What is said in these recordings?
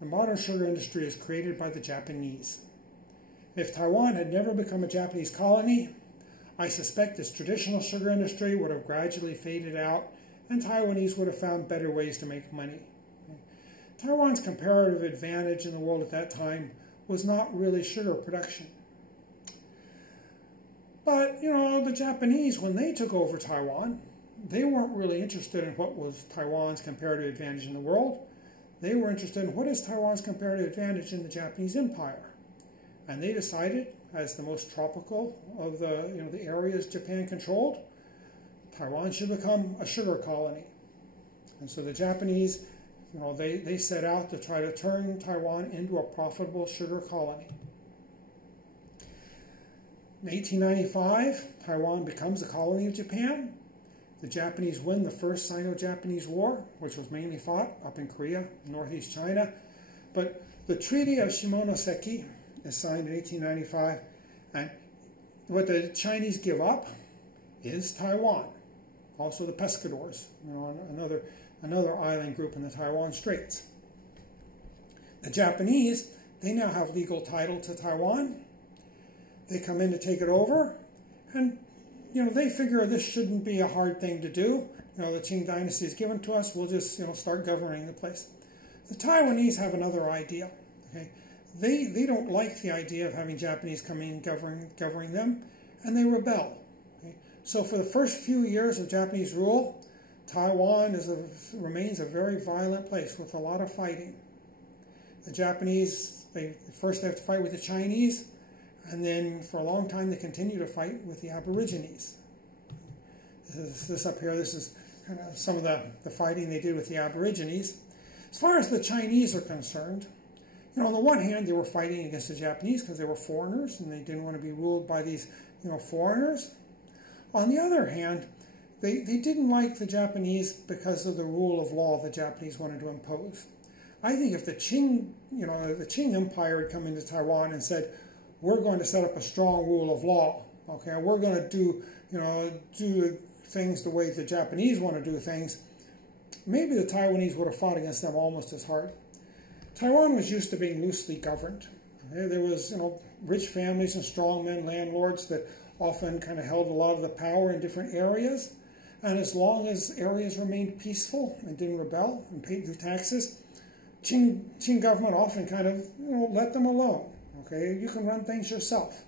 The modern sugar industry is created by the Japanese. If Taiwan had never become a Japanese colony, I suspect its traditional sugar industry would have gradually faded out and Taiwanese would have found better ways to make money. Taiwan's comparative advantage in the world at that time was not really sugar production. But, the Japanese, when they took over Taiwan, they weren't really interested in what was Taiwan's comparative advantage in the world. They were interested in what is Taiwan's comparative advantage in the Japanese Empire. And they decided, as the most tropical of the areas Japan controlled, Taiwan should become a sugar colony. And so the Japanese, they set out to try to turn Taiwan into a profitable sugar colony. In 1895, Taiwan becomes a colony of Japan. The Japanese win the first Sino-Japanese War, which was mainly fought up in Korea, northeast China. But the Treaty of Shimonoseki is signed in 1895, and what the Chinese give up is Taiwan. Also the Pescadores, another island group in the Taiwan Straits. The Japanese, they now have legal title to Taiwan. They come in to take it over, and they figure this shouldn't be a hard thing to do. The Qing dynasty is given to us. We'll just start governing the place. The Taiwanese have another idea. Okay, they don't like the idea of having Japanese come in governing them, and they rebel. Okay? So for the first few years of Japanese rule, Taiwan remains a very violent place with a lot of fighting. The Japanese, they first have to fight with the Chinese, and then for a long time they continue to fight with the Aborigines. This up here, this is kind of some of the fighting they did with the Aborigines. As far as the Chinese are concerned, on the one hand they were fighting against the Japanese because they were foreigners and they didn't want to be ruled by these foreigners. On the other hand, they didn't like the Japanese because of the rule of law the Japanese wanted to impose. I think if the Qing Empire had come into Taiwan and said, we're going to set up a strong rule of law, okay, we're going to do things the way the Japanese want to do things, maybe the Taiwanese would have fought against them almost as hard. Taiwan was used to being loosely governed. Okay? There was, rich families and strong men, landlords that often kind of held a lot of the power in different areas. And as long as areas remained peaceful and didn't rebel and paid their taxes, Qing government often kind of let them alone. Okay, you can run things yourself.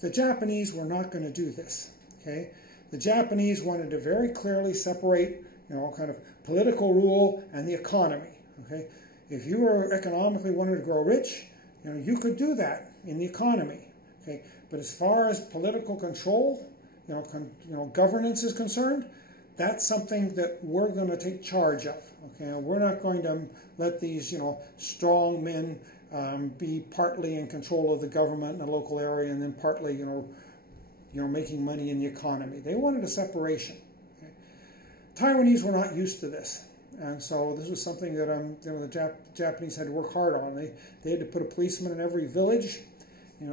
The Japanese were not going to do this. Okay, the Japanese wanted to very clearly separate, kind of political rule and the economy. Okay, if you were economically wanted to grow rich, you could do that in the economy. Okay, but as far as political control, governance is concerned, that's something that we're going to take charge of. Okay, we're not going to let these, strong men be partly in control of the government in a local area and then partly, making money in the economy. They wanted a separation. Okay? Taiwanese were not used to this, and so this was something that the Japanese had to work hard on. They had to put a policeman in every village,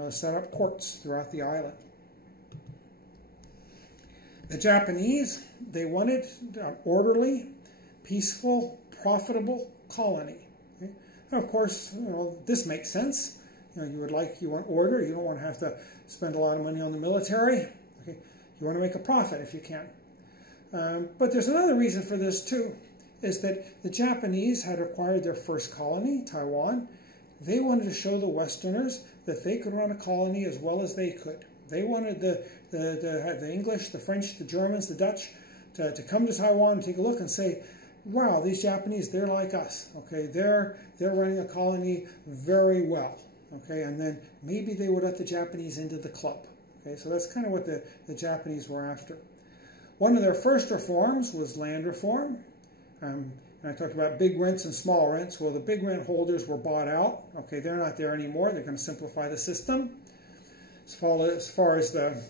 set up courts throughout the island. The Japanese, they wanted an orderly, peaceful, profitable colony. Okay? Now, of course, this makes sense. You want order. You don't want to have to spend a lot of money on the military. Okay? You want to make a profit if you can. But there's another reason for this too, is that the Japanese had acquired their first colony, Taiwan. They wanted to show the Westerners that they could run a colony as well as they could. They wanted the English, the French, the Germans, the Dutch to come to Taiwan and take a look and say, wow, these Japanese, they're like us. Okay, they're running a colony very well. Okay, and then maybe they would let the Japanese into the club. Okay, so that's kind of what the Japanese were after. One of their first reforms was land reform. And I talked about big rents and small rents. Well, the big rent holders were bought out. Okay, they're not there anymore. They're going to simplify the system. As far as the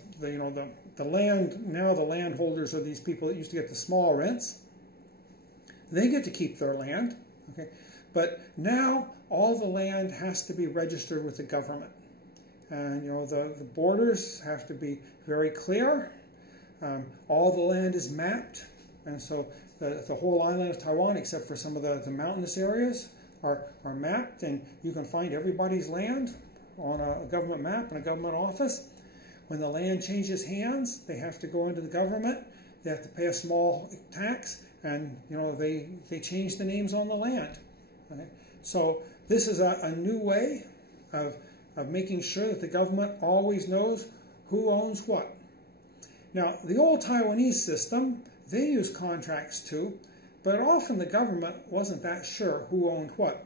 land, now the landholders are these people that used to get the small rents. They get to keep their land, okay? But now all the land has to be registered with the government. And the borders have to be very clear. All the land is mapped. And so the whole island of Taiwan, except for some of the mountainous areas, are mapped, and you can find everybody's land on a government map in a government office. When the land changes hands, they have to go into the government. They have to pay a small tax, and they change the names on the land. Okay? So this is a new way of making sure that the government always knows who owns what. Now, the old Taiwanese system, they used contracts too, but often the government wasn't that sure who owned what.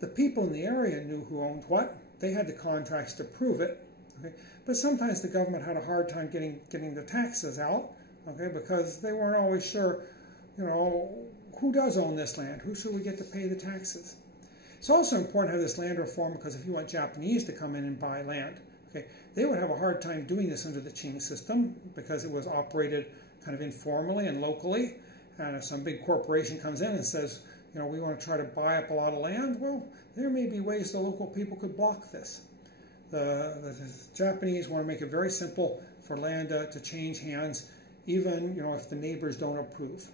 The people in the area knew who owned what. They had the contracts to prove it. Okay? But sometimes the government had a hard time getting the taxes out, okay, because they weren't always sure, who does own this land? Who should we get to pay the taxes? It's also important to have this land reform because if you want Japanese to come in and buy land, okay, they would have a hard time doing this under the Qing system because it was operated kind of informally and locally. And if some big corporation comes in and says, we want to try to buy up a lot of land, well, there may be ways the local people could block this. The Japanese want to make it very simple for land to change hands, even if the neighbors don't approve.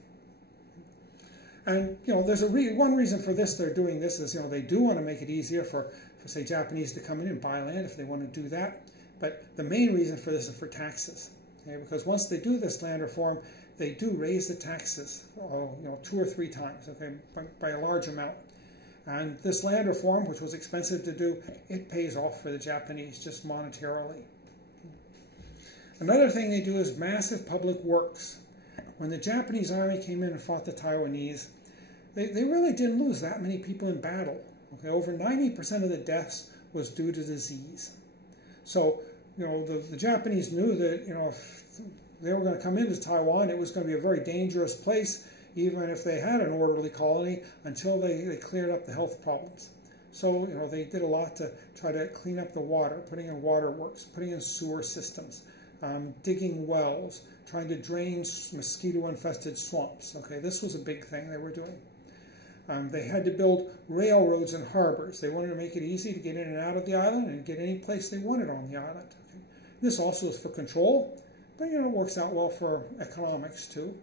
And there's one reason for this. They're doing this is they do want to make it easier for say Japanese to come in and buy land if they want to do that. But the main reason for this is for taxes. Okay? Because once they do this land reform, they do raise the taxes 2 or 3 times, okay, by a large amount. And this land reform, which was expensive to do, it pays off for the Japanese just monetarily. Another thing they do is massive public works. When the Japanese army came in and fought the Taiwanese, they really didn't lose that many people in battle. Okay, over 90% of the deaths was due to disease. So, the Japanese knew that, if they were going to come into Taiwan, it was going to be a very dangerous place, even if they had an orderly colony, until they cleared up the health problems. So, they did a lot to try to clean up the water, putting in waterworks, putting in sewer systems, digging wells, trying to drain mosquito-infested swamps. Okay, this was a big thing they were doing. They had to build railroads and harbors. They wanted to make it easy to get in and out of the island and get any place they wanted on the island. Okay. This also is for control, but it works out well for economics too.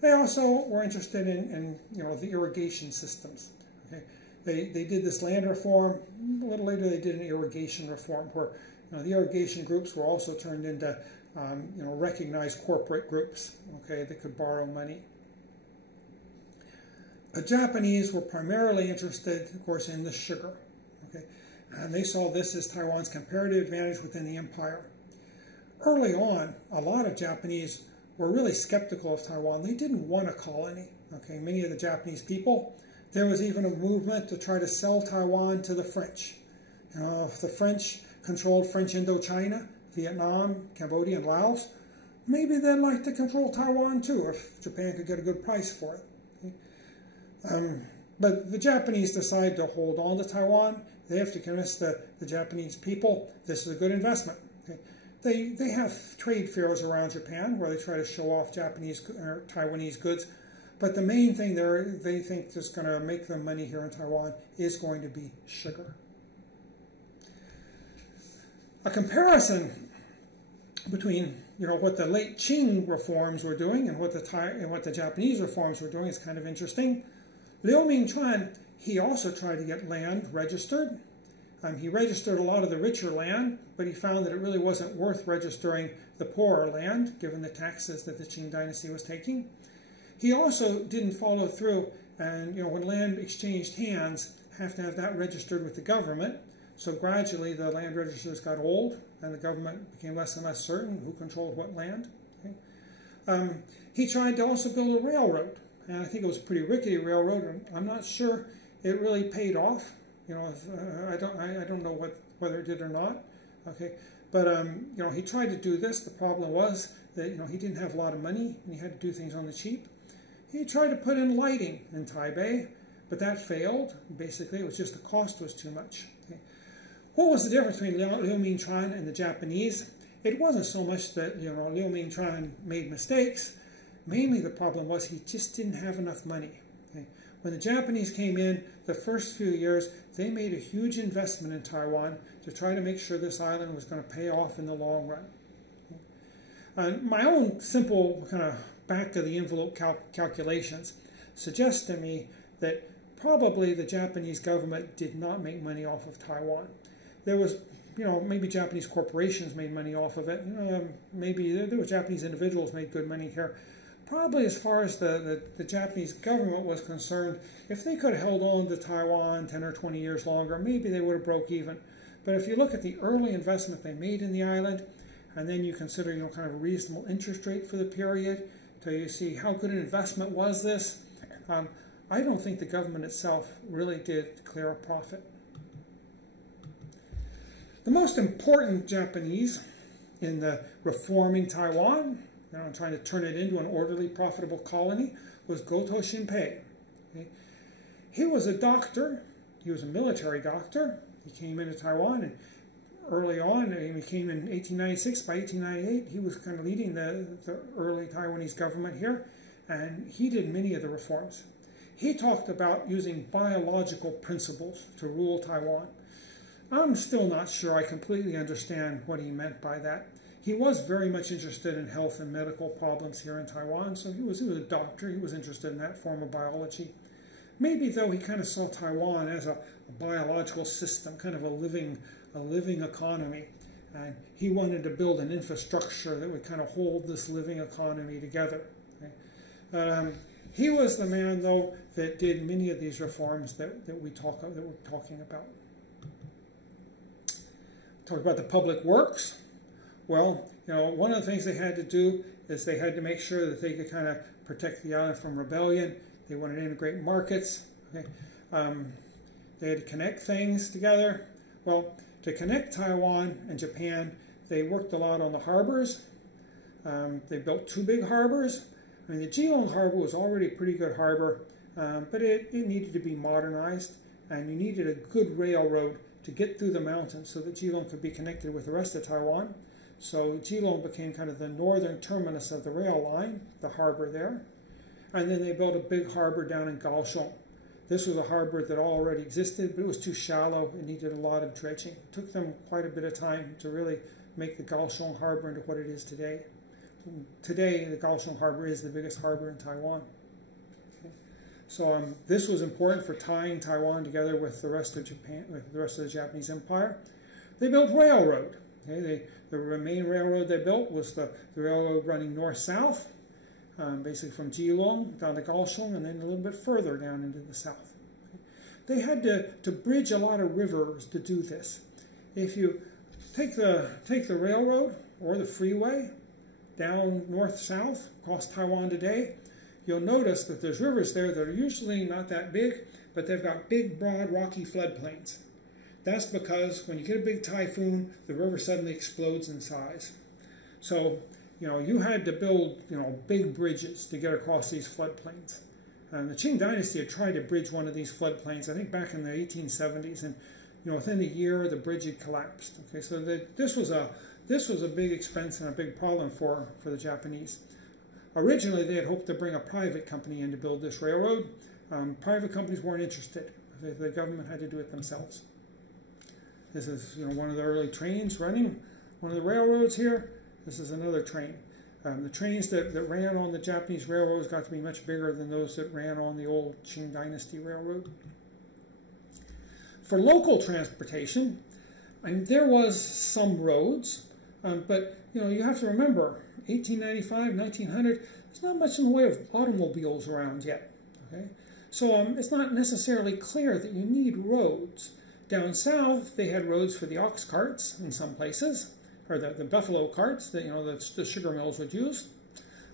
They also were interested in the irrigation systems. Okay. They did this land reform. A little later they did an irrigation reform where the irrigation groups were also turned into recognized corporate groups, okay, that could borrow money. The Japanese were primarily interested, of course, in the sugar, okay, and they saw this as Taiwan's comparative advantage within the empire. Early on, a lot of Japanese were really skeptical of Taiwan. They didn't want a colony, okay, many of the Japanese people. There was even a movement to try to sell Taiwan to the French. If the French controlled French Indochina, Vietnam, Cambodia, and Laos, maybe they'd like to control Taiwan too if Japan could get a good price for it. Okay? But the Japanese decide to hold on to Taiwan. They have to convince the Japanese people this is a good investment. Okay? They have trade fairs around Japan where they try to show off Japanese or Taiwanese goods, but the main thing they think is going to make them money here in Taiwan is going to be sugar. A comparison between what the late Qing reforms were doing and what the Japanese reforms were doing is kind of interesting. Liu Mingchuan, he also tried to get land registered. He registered a lot of the richer land, but he found that it really wasn't worth registering the poorer land, given the taxes that the Qing dynasty was taking. He also didn't follow through, and when land exchanged hands, have to have that registered with the government. So gradually the land registers got old, and the government became less and less certain who controlled what land. Okay? He tried to also build a railroad, and I think it was a pretty rickety railroad, and I'm not sure it really paid off. I don't know whether it did or not. Okay, but he tried to do this. The problem was that he didn't have a lot of money, and he had to do things on the cheap. He tried to put in lighting in Taipei, but that failed. Basically, it was just the cost was too much. Okay. What was the difference between Liu Mingchuan and the Japanese? It wasn't so much that Liu Mingchuan made mistakes. Mainly the problem was he just didn't have enough money. Okay. When the Japanese came in, the first few years, they made a huge investment in Taiwan to try to make sure this island was going to pay off in the long run. Okay. My own simple kind of back-of-the-envelope calculations suggest to me that probably the Japanese government did not make money off of Taiwan. There was, maybe Japanese corporations made money off of it. Maybe there were Japanese individuals made good money here. Probably as far as the Japanese government was concerned, if they could have held on to Taiwan 10 or 20 years longer, maybe they would have broke even. But if you look at the early investment they made in the island, and then you consider, kind of a reasonable interest rate for the period, till you see how good an investment was this, I don't think the government itself really did declare a profit. The most important Japanese in the reforming Taiwan, trying to turn it into an orderly, profitable colony, was Goto Shinpei. Okay? He was a doctor. He was a military doctor. He came into Taiwan, and early on, he came in 1896. By 1898, he was kind of leading the early Taiwanese government here, and he did many of the reforms. He talked about using biological principles to rule Taiwan. I'm still not sure I completely understand what he meant by that. He was very much interested in health and medical problems here in Taiwan, so he was a doctor. He was interested in that form of biology. Maybe, though, he kind of saw Taiwan as a biological system, kind of a living economy. And he wanted to build an infrastructure that would kind of hold this living economy together. Okay? He was the man, though, that did many of these reforms that we're talking about. Talk about the public works. Well, one of the things they had to do is they had to make sure that they could kind of protect the island from rebellion. They wanted to integrate markets. Okay? They had to connect things together. Well, to connect Taiwan and Japan, they worked a lot on the harbors. They built 2 big harbors. I mean, the Keelung Harbor was already a pretty good harbor, but it needed to be modernized, and you needed a good railroad to get through the mountains so that Keelung could be connected with the rest of Taiwan. So Keelung became kind of the northern terminus of the rail line, the harbor there. And then they built a big harbor down in Kaohsiung. This was a harbor that already existed, but it was too shallow. It needed a lot of dredging. It took them quite a bit of time to really make the Kaohsiung Harbor into what it is today. Today, the Kaohsiung Harbor is the biggest harbor in Taiwan. Okay. So this was important for tying Taiwan together with the rest of Japan, with the rest of the Japanese Empire. They built railroad. Okay. The main railroad they built was the railroad running north-south, basically from Keelung down to Kaohsiung, and then a little bit further down into the south. Okay. They had to bridge a lot of rivers to do this. If you take the railroad or the freeway down north-south across Taiwan today, you'll notice that there's rivers there that are usually not that big, but they've got big, broad, rocky floodplains. That's because when you get a big typhoon, the river suddenly explodes in size. So, you had to build, big bridges to get across these floodplains. And the Qing Dynasty had tried to bridge one of these floodplains, I think back in the 1870s, and within a year the bridge had collapsed. Okay, so this was a big expense and a big problem for the Japanese. Originally, they had hoped to bring a private company in to build this railroad. Private companies weren't interested. The government had to do it themselves. This is one of the early trains running one of the railroads here. This is another train. The trains that ran on the Japanese railroads got to be much bigger than those that ran on the old Qing Dynasty railroad. For local transportation, there was some roads, but you have to remember, 1895, 1900, there's not much in the way of automobiles around yet. Okay? So it's not necessarily clear that you need roads. Down south, they had roads for the ox carts in some places, or the buffalo carts that the sugar mills would use.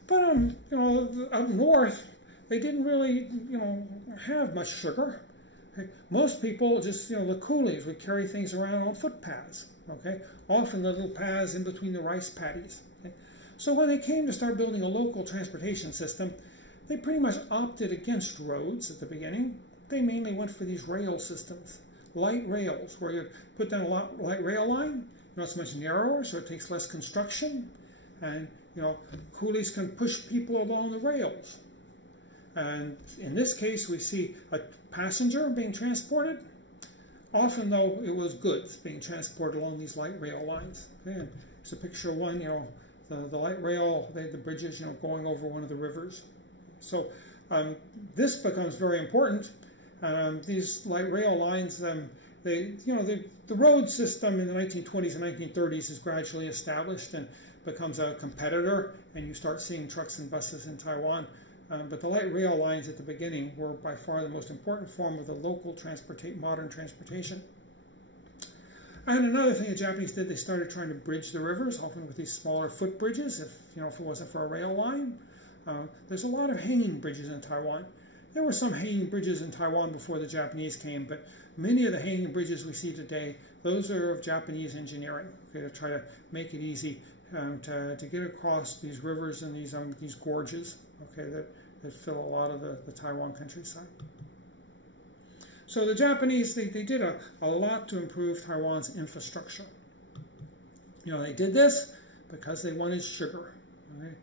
But up north, they didn't really have much sugar. Okay? Most people just the coolies would carry things around on footpaths. Okay, often the little paths in between the rice paddies. Okay? So when they came to start building a local transportation system, they pretty much opted against roads at the beginning. They mainly went for these rail systems. Light rails, where you put down a light rail line, not so much narrower, so it takes less construction, and coolies can push people along the rails. And in this case, we see a passenger being transported. Often, though, it was goods being transported along these light rail lines. Okay? And there's a picture of one, the light rail, the bridges, going over one of the rivers. So this becomes very important. These light rail lines, the road system in the 1920s and 1930s is gradually established and becomes a competitor, and you start seeing trucks and buses in Taiwan. But the light rail lines at the beginning were by far the most important form of the local modern transportation. And another thing the Japanese did, they started trying to bridge the rivers, often with these smaller footbridges, if it wasn't for a rail line. There's a lot of hanging bridges in Taiwan. There were some hanging bridges in Taiwan before the Japanese came, but many of the hanging bridges we see today, those are of Japanese engineering, okay, to try to make it easy to get across these rivers and these gorges, okay, that fill a lot of the Taiwan countryside. So the Japanese, they did a lot to improve Taiwan's infrastructure. They did this because they wanted sugar. Okay?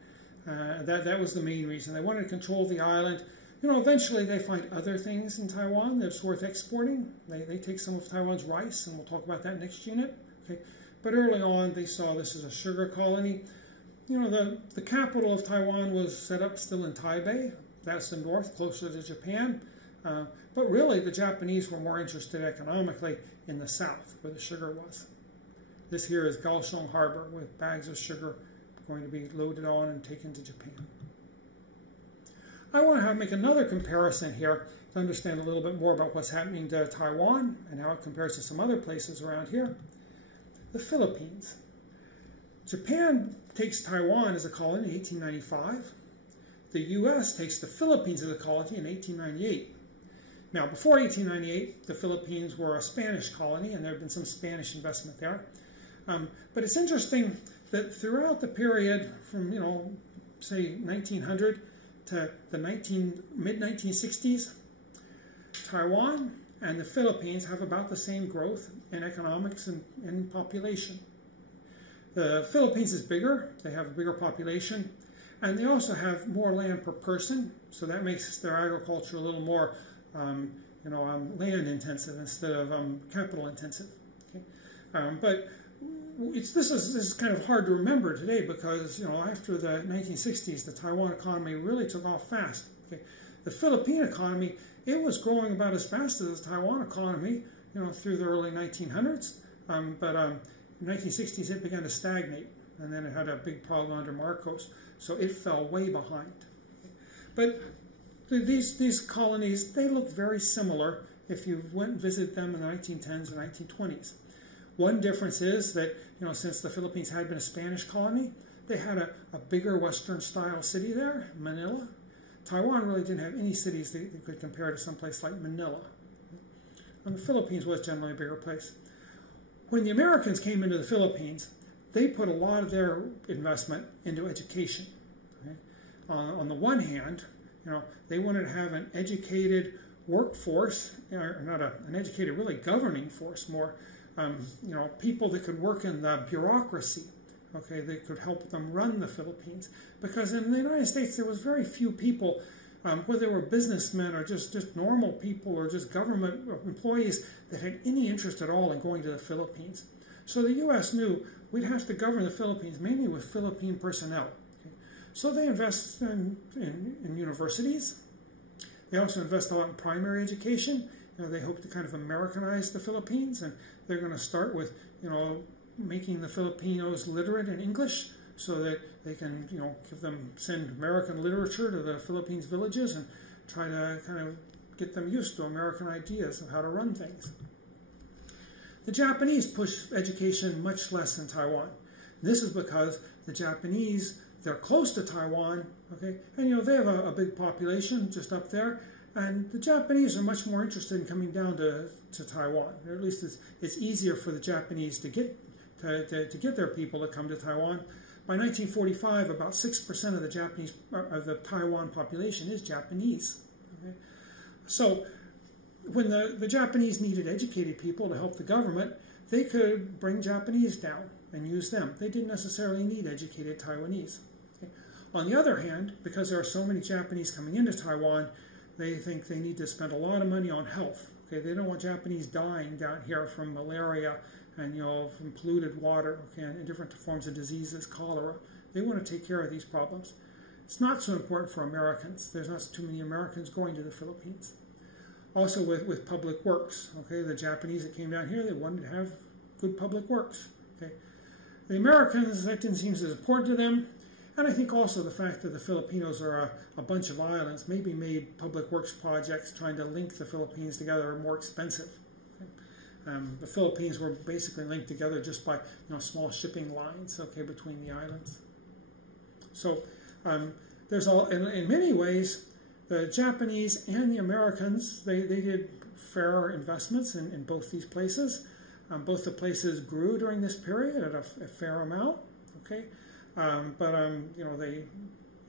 That was the main reason. They wanted to control the island. Eventually they find other things in Taiwan that's worth exporting. They take some of Taiwan's rice, and we'll talk about that next unit. Okay? But early on, they saw this as a sugar colony. The capital of Taiwan was set up still in Taipei. That's the north, closer to Japan. But really, the Japanese were more interested economically in the south, where the sugar was. This here is Kaohsiung Harbor, with bags of sugar going to be loaded on and taken to Japan. I want to make another comparison here to understand a little bit more about what's happening to Taiwan and how it compares to some other places around here. The Philippines. Japan takes Taiwan as a colony in 1895. The U.S. takes the Philippines as a colony in 1898. Now, before 1898, the Philippines were a Spanish colony, and there had been some Spanish investment there. But it's interesting that throughout the period from, say 1900 to the mid-1960s, Taiwan and the Philippines have about the same growth in economics and in population. The Philippines is bigger, they have a bigger population, and they also have more land per person, so that makes their agriculture a little more land intensive instead of capital intensive. Okay? But this is kind of hard to remember today because after the 1960s, the Taiwan economy really took off fast. Okay? The Philippine economy, it was growing about as fast as the Taiwan economy, through the early 1900s. But in the 1960s, it began to stagnate, and then it had a big problem under Marcos, so it fell way behind. But these colonies, they look very similar if you went and visited them in the 1910s or 1920s. One difference is that, since the Philippines had been a Spanish colony, they had a bigger Western-style city there, Manila. Taiwan really didn't have any cities that could compare to someplace like Manila. And the Philippines was generally a bigger place. When the Americans came into the Philippines, they put a lot of their investment into education. Okay? On the one hand, they wanted to have an educated workforce, or not an educated, really governing force, more, people that could work in the bureaucracy, okay, that could help them run the Philippines. Because in the United States, there was very few people, whether they were businessmen or just normal people or just government employees, that had any interest at all in going to the Philippines. So the U.S. knew we'd have to govern the Philippines mainly with Philippine personnel. Okay? So they invest in universities. They also invest a lot in primary education. They hope to kind of Americanize the Philippines, and they're going to start with, making the Filipinos literate in English so that they can, send American literature to the Philippines villages and try to kind of get them used to American ideas of how to run things. The Japanese push education much less in Taiwan. This is because the Japanese, they're close to Taiwan, okay, and they have a big population just up there, and the Japanese are much more interested in coming down to Taiwan, or at least it's easier for the Japanese to get their people to come to Taiwan. By 1945, about 6% of the Taiwan population is Japanese. Okay? So when the Japanese needed educated people to help the government, they could bring Japanese down and use them. They didn't necessarily need educated Taiwanese. Okay? On the other hand, because there are so many Japanese coming into Taiwan, they think they need to spend a lot of money on health. Okay? They don't want Japanese dying down here from malaria and from polluted water, okay, and different forms of diseases, cholera. They want to take care of these problems. It's not so important for Americans. There's not too many Americans going to the Philippines. Also with public works. Okay, the Japanese that came down here, they wanted to have good public works. Okay, the Americans, that didn't seem as important to them. And I think also the fact that the Filipinos are a bunch of islands maybe made public works projects trying to link the Philippines together more expensive. Okay? The Philippines were basically linked together just by small shipping lines, okay, between the islands. So there's in many ways, the Japanese and the Americans, they did fair investments in both these places. Both the places grew during this period at a fair amount. Okay.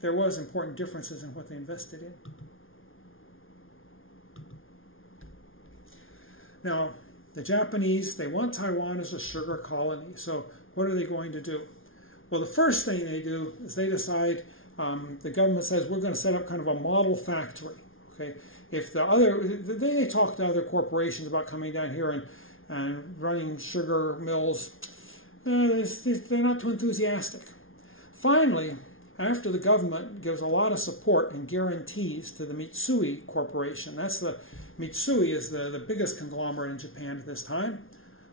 There was important differences in what they invested in. Now, the Japanese, they want Taiwan as a sugar colony. So what are they going to do? Well, the first thing they do is they decide, the government says, we're going to set up kind of a model factory. Okay. If they talk to other corporations about coming down here and running sugar mills, they're not too enthusiastic. Finally, after the government gives a lot of support and guarantees to the Mitsui Corporation, Mitsui is the biggest conglomerate in Japan at this time.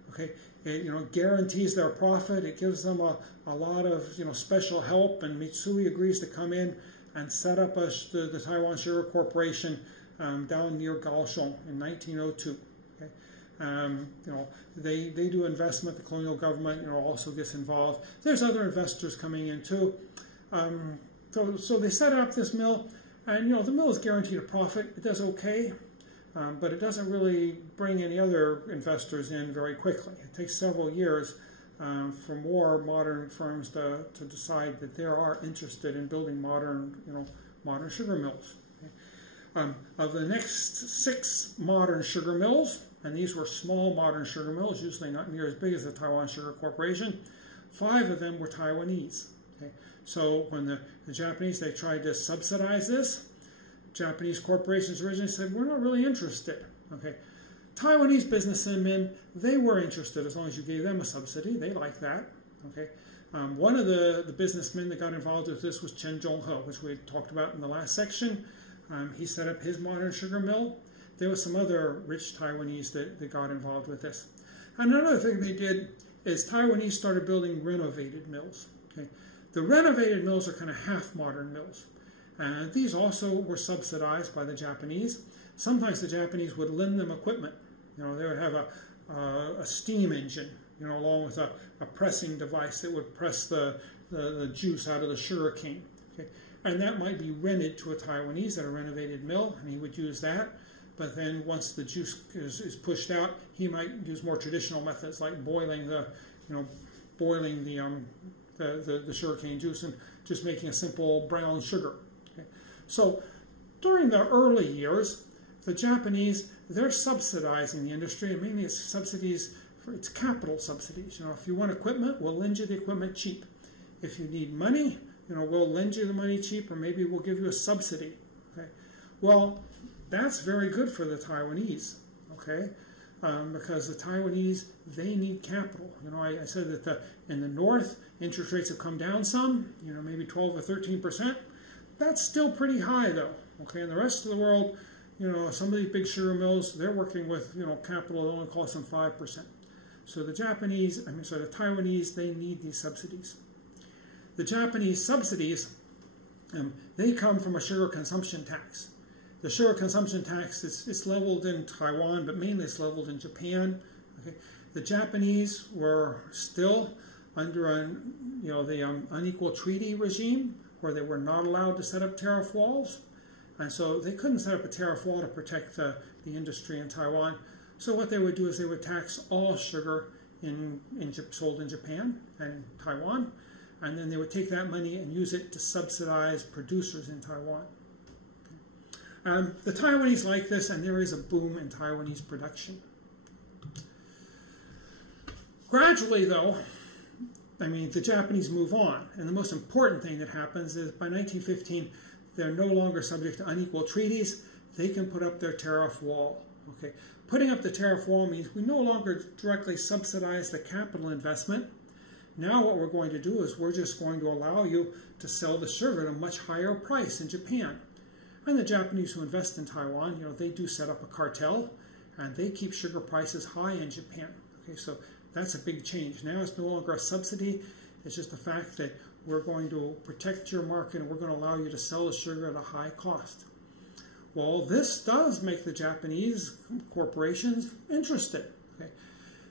Okay, it guarantees their profit. It gives them a lot of special help, and Mitsui agrees to come in and set up the Taiwan Sugar Corporation down near Kaohsiung in 1902. They do investment. The colonial government, also gets involved. There's other investors coming in too. So they set up this mill, and the mill is guaranteed a profit. It does okay, but it doesn't really bring any other investors in very quickly. It takes several years for more modern firms to decide that they are interested in building modern sugar mills. Okay? Of the next 6 modern sugar mills, and these were small modern sugar mills, usually not near as big as the Taiwan Sugar Corporation, 5 of them were Taiwanese. Okay? So when the Japanese, they tried to subsidize this, Japanese corporations originally said, we're not really interested. Okay? Taiwanese businessmen, they were interested as long as you gave them a subsidy. They liked that. Okay? One of the businessmen that got involved with this was Chen Zhonghe, which we talked about in the last section. He set up his modern sugar mill. There were some other rich Taiwanese that got involved with this. And another thing they did is Taiwanese started building renovated mills. Okay? The renovated mills are kind of half-modern mills. And these also were subsidized by the Japanese. Sometimes the Japanese would lend them equipment. They would have a steam engine, along with a pressing device that would press the juice out of the sugar cane. Okay? And that might be rented to a Taiwanese at a renovated mill, and he would use that. But then once the juice is pushed out, he might use more traditional methods like boiling the sugarcane juice and just making a simple brown sugar. Okay? So during the early years, the Japanese, they're subsidizing the industry, and mainly it's subsidies it's capital subsidies. If you want equipment, we'll lend you the equipment cheap. If you need money, we'll lend you the money cheap, or maybe we'll give you a subsidy. Okay? Well, that's very good for the Taiwanese, okay? Because the Taiwanese, they need capital. I said that in the north, interest rates have come down some, maybe 12 or 13%. That's still pretty high, though, okay? In the rest of the world, some of these big sugar mills, they're working with, capital that only costs them 5%. So the Taiwanese, they need these subsidies. The Japanese subsidies, they come from a sugar consumption tax. The sugar consumption tax is leveled in Taiwan, but mainly it's leveled in Japan. Okay? The Japanese were still under the unequal treaty regime, where they were not allowed to set up tariff walls, and so they couldn't set up a tariff wall to protect the industry in Taiwan. So what they would do is they would tax all sugar sold in Japan and Taiwan, and then they would take that money and use it to subsidize producers in Taiwan. The Taiwanese like this, and there is a boom in Taiwanese production. Gradually, though, the Japanese move on, and the most important thing that happens is by 1915, they're no longer subject to unequal treaties. They can put up their tariff wall. Okay, putting up the tariff wall means we no longer directly subsidize the capital investment. Now what we're going to do is we're just going to allow you to sell the sugar at a much higher price in Japan. And the Japanese who invest in Taiwan, they do set up a cartel, and they keep sugar prices high in Japan. Okay, so that's a big change. Now it's no longer a subsidy. It's just the fact that we're going to protect your market and we're going to allow you to sell the sugar at a high cost. Well, this does make the Japanese corporations interested. Okay?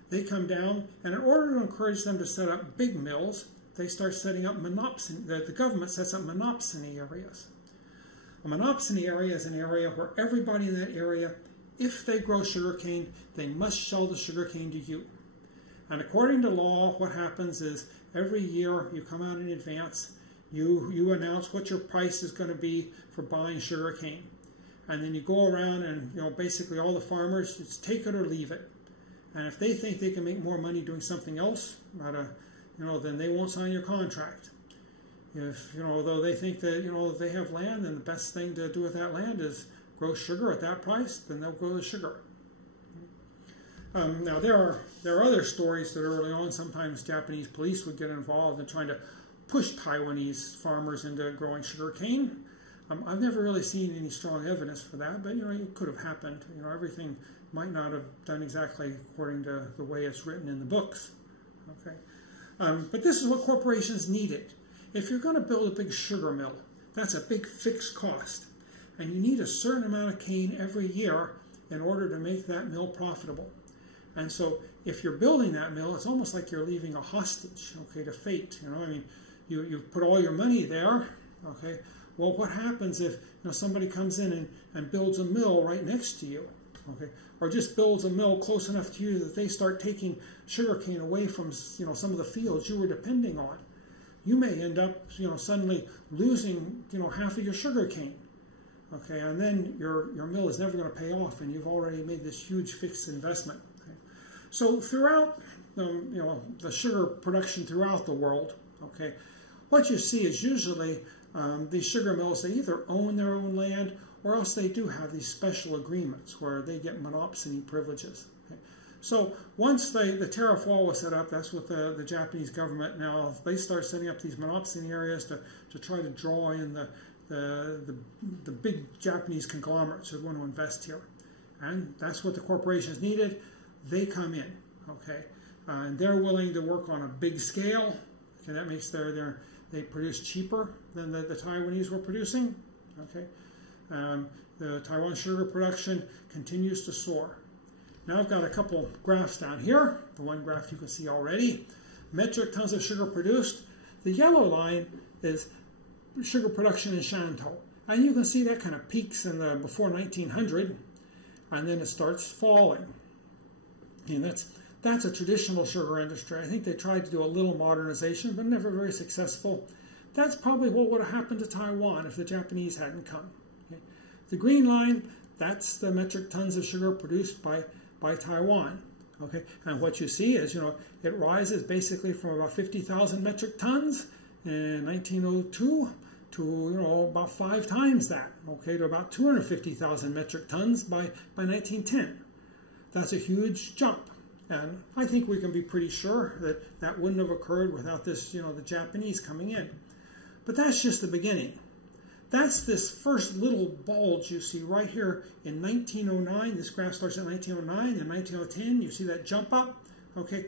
They come down, and in order to encourage them to set up big mills, they start setting up monopsony. The government sets up monopsony areas. A monopsony area is an area where everybody in that area, if they grow sugarcane, they must sell the sugarcane to you. And according to law, what happens is every year you come out in advance, you announce what your price is going to be for buying sugarcane. And then you go around and, basically all the farmers, it's take it or leave it. And if they think they can make more money doing something else, then they won't sign your contract. If, though they think that, they have land and the best thing to do with that land is grow sugar at that price, then they'll grow the sugar. Now, there are other stories that early on, sometimes Japanese police would get involved in trying to push Taiwanese farmers into growing sugarcane. I've never really seen any strong evidence for that, but, it could have happened. Everything might not have done exactly according to the way it's written in the books. Okay, but this is what corporations needed. If you're going to build a big sugar mill, that's a big fixed cost. And you need a certain amount of cane every year in order to make that mill profitable. And so if you're building that mill, it's almost like you're leaving a hostage, okay, to fate. You put all your money there, okay. Well, what happens if somebody comes in and builds a mill right next to you, okay, or just builds a mill close enough to you that they start taking sugarcane away from some of the fields you were depending on? You may end up suddenly losing half of your sugarcane, okay, and then your mill is never going to pay off, and you've already made this huge fixed investment. Okay? So throughout the sugar production throughout the world, okay, what you see is usually these sugar mills, they either own their own land or else they do have these special agreements where they get monopsony privileges. Okay? So once the tariff wall was set up, that's what the Japanese government now, they start setting up these monopsony areas to try to draw in the big Japanese conglomerates who want to invest here. And that's what the corporations needed. They come in, okay? And they're willing to work on a big scale. Okay, that makes they produce cheaper than the Taiwanese were producing, okay? The Taiwan sugar production continues to soar. Now I've got a couple graphs down here. The one graph you can see already. Metric tons of sugar produced. The yellow line is sugar production in Shantou. And you can see that kind of peaks in the before 1900, and then it starts falling. And that's a traditional sugar industry. I think they tried to do a little modernization, but never very successful. That's probably what would have happened to Taiwan if the Japanese hadn't come. Okay? The green line, that's the metric tons of sugar produced by Taiwan. Okay, and what you see is, it rises basically from about 50,000 metric tons in 1902 to, about 5 times that, okay, to about 250,000 metric tons by 1910. That's a huge jump. And I think we can be pretty sure that that wouldn't have occurred without this, the Japanese coming in. But that's just the beginning. That's this first little bulge you see right here in 1909. This graph starts in 1909. In 1910, you see that jump up. Okay,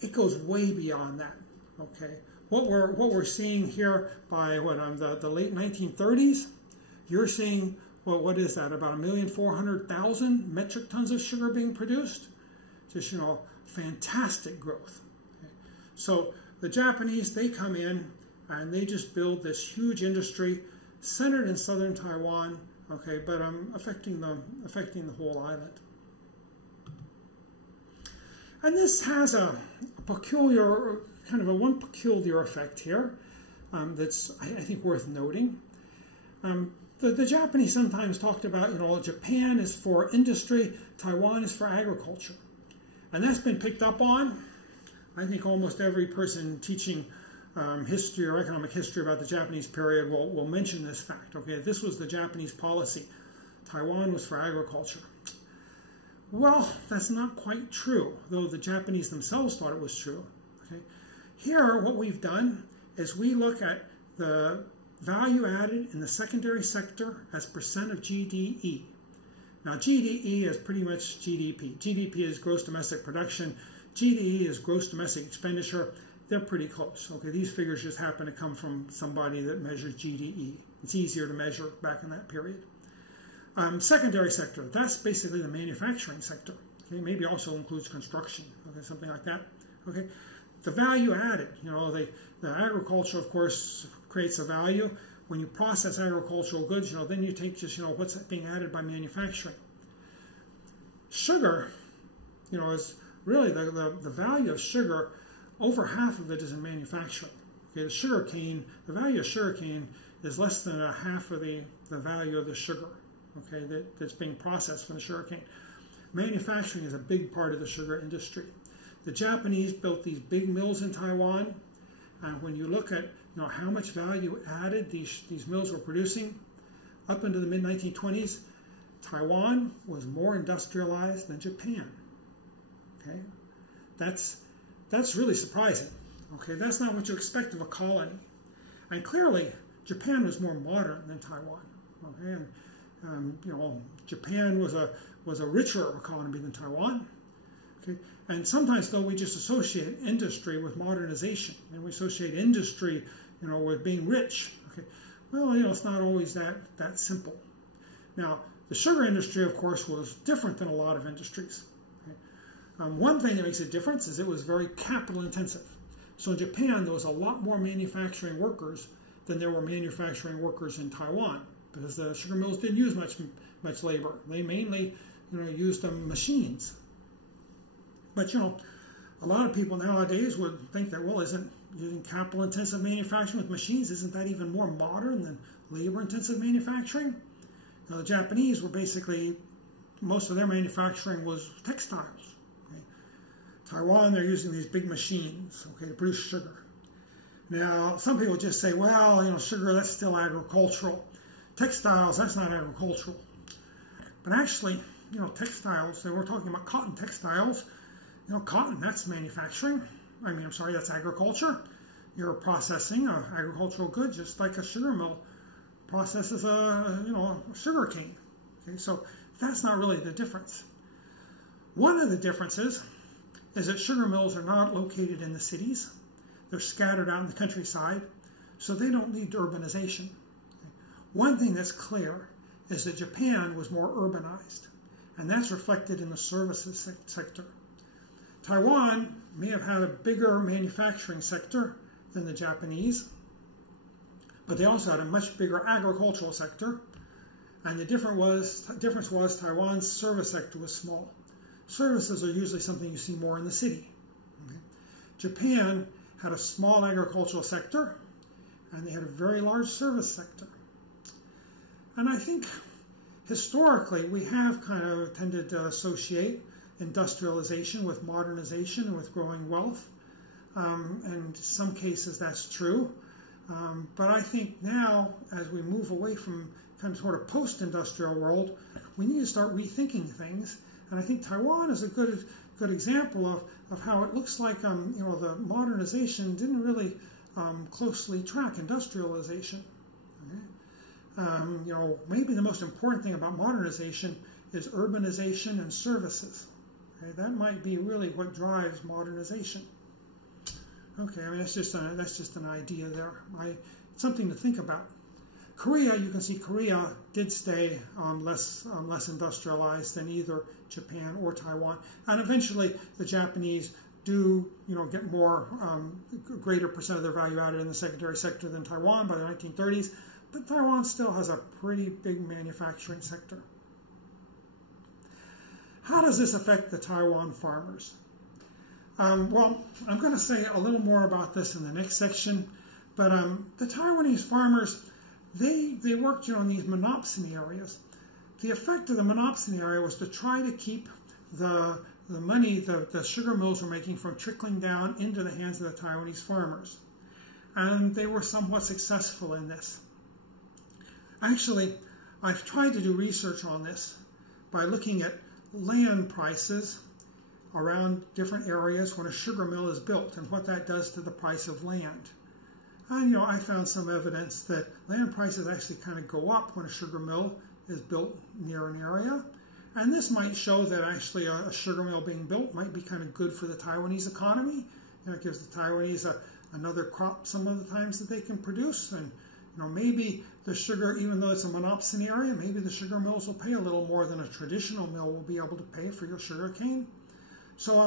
it goes way beyond that. Okay, what we're seeing here by the late 1930s, you're seeing what is that? About 1,400,000 metric tons of sugar being produced. Just fantastic growth. Okay. So the Japanese, they come in and they just build this huge industry centered in southern Taiwan, okay, but affecting the whole island. And this has a peculiar, one peculiar effect here that's, I think, worth noting. The Japanese sometimes talked about, Japan is for industry, Taiwan is for agriculture. And that's been picked up on. I think almost every person teaching history or economic history about the Japanese period will mention this fact. Okay, this was the Japanese policy. Taiwan was for agriculture. Well, that's not quite true, though the Japanese themselves thought it was true. Okay, here what we've done is we look at the value added in the secondary sector as percent of GDE. Now GDE is pretty much GDP. GDP is gross domestic production. GDE is gross domestic expenditure. They're pretty close. Okay, these figures just happen to come from somebody that measures GDE. It's easier to measure back in that period. Secondary sector, that's basically the manufacturing sector. Okay, maybe also includes construction, okay, something like that. Okay, the value added, the agriculture, of course, creates a value. When you process agricultural goods, then you take just, what's being added by manufacturing. Sugar, is really the value of sugar. Over half of it is in manufacturing. Okay, the value of sugarcane is less than a half of the value of the sugar, okay, that's being processed from the sugarcane. Manufacturing is a big part of the sugar industry. The Japanese built these big mills in Taiwan, and when you look at how much value added these mills were producing, up into the mid-1920s, Taiwan was more industrialized than Japan. Okay, that's really surprising. Okay, that's not what you expect of a colony, and clearly Japan was more modern than Taiwan. Okay, and Japan was a richer economy than Taiwan. Okay, and sometimes though we just associate industry with modernization, and we associate industry, with being rich. Okay, well, it's not always that simple. Now, the sugar industry, of course, was different than a lot of industries. Okay? One thing that makes a difference is it was very capital intensive. So in Japan, there was a lot more manufacturing workers than there were manufacturing workers in Taiwan, because the sugar mills didn't use much labor. They mainly, used machines. But a lot of people nowadays would think that, well, isn't using capital-intensive manufacturing with machines, isn't that even more modern than labor-intensive manufacturing? The Japanese were basically, most of their manufacturing was textiles. Okay? Taiwan, they're using these big machines, okay, to produce sugar. Now, some people just say, well, sugar, that's still agricultural. Textiles, that's not agricultural. But actually, textiles, so we're talking about cotton textiles. Cotton, that's manufacturing. That's agriculture. You're processing an agricultural good just like a sugar mill processes sugar cane. Okay, so that's not really the difference. One of the differences is that sugar mills are not located in the cities. They're scattered out in the countryside, so they don't need urbanization. Okay. One thing that's clear is that Japan was more urbanized, and that's reflected in the services sector. Taiwan may have had a bigger manufacturing sector than the Japanese, but they also had a much bigger agricultural sector, and the difference was Taiwan's service sector was small. Services are usually something you see more in the city. Okay. Japan had a small agricultural sector, and they had a very large service sector. And I think historically we have kind of tended to associate industrialization with modernization and with growing wealth. And in some cases that's true. But I think now, as we move away from kind of sort of post-industrial world, we need to start rethinking things. And I think Taiwan is a good example of how it looks like the modernization didn't really closely track industrialization. Okay? Maybe the most important thing about modernization is urbanization and services. Okay? That might be really what drives modernization. Okay, that's just an idea there. Something to think about. Korea, you can see Korea did stay less industrialized than either Japan or Taiwan, and eventually the Japanese do get more greater percent of their value added in the secondary sector than Taiwan by the 1930s, but Taiwan still has a pretty big manufacturing sector. How does this affect the Taiwan farmers? Well, I'm going to say a little more about this in the next section, but the Taiwanese farmers, they worked in these monopsony areas. The effect of the monopsony area was to try to keep the money the sugar mills were making from trickling down into the hands of the Taiwanese farmers. And they were somewhat successful in this. Actually, I've tried to do research on this by looking at land prices around different areas when a sugar mill is built and what that does to the price of land. And I found some evidence that land prices actually kind of go up when a sugar mill is built near an area. And this might show that actually a sugar mill being built might be kind of good for the Taiwanese economy. It gives the Taiwanese another crop some of the times that they can produce. And maybe the sugar, even though it's a monopsony area, maybe the sugar mills will pay a little more than a traditional mill will be able to pay for your sugar cane. So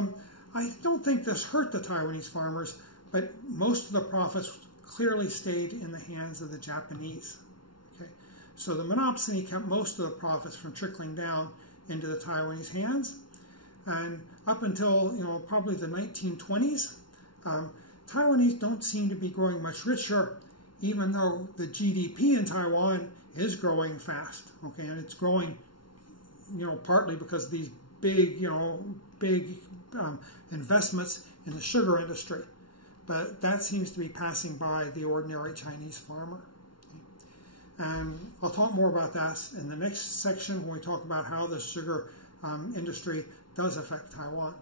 I don't think this hurt the Taiwanese farmers, but most of the profits clearly stayed in the hands of the Japanese. Okay? So the monopsony kept most of the profits from trickling down into the Taiwanese hands. And up until probably the 1920s, Taiwanese don't seem to be growing much richer, even though the GDP in Taiwan is growing fast. Okay, and it's growing, partly because of these big investments in the sugar industry. But that seems to be passing by the ordinary Chinese farmer. And I'll talk more about that in the next section when we talk about how the sugar industry does affect Taiwan.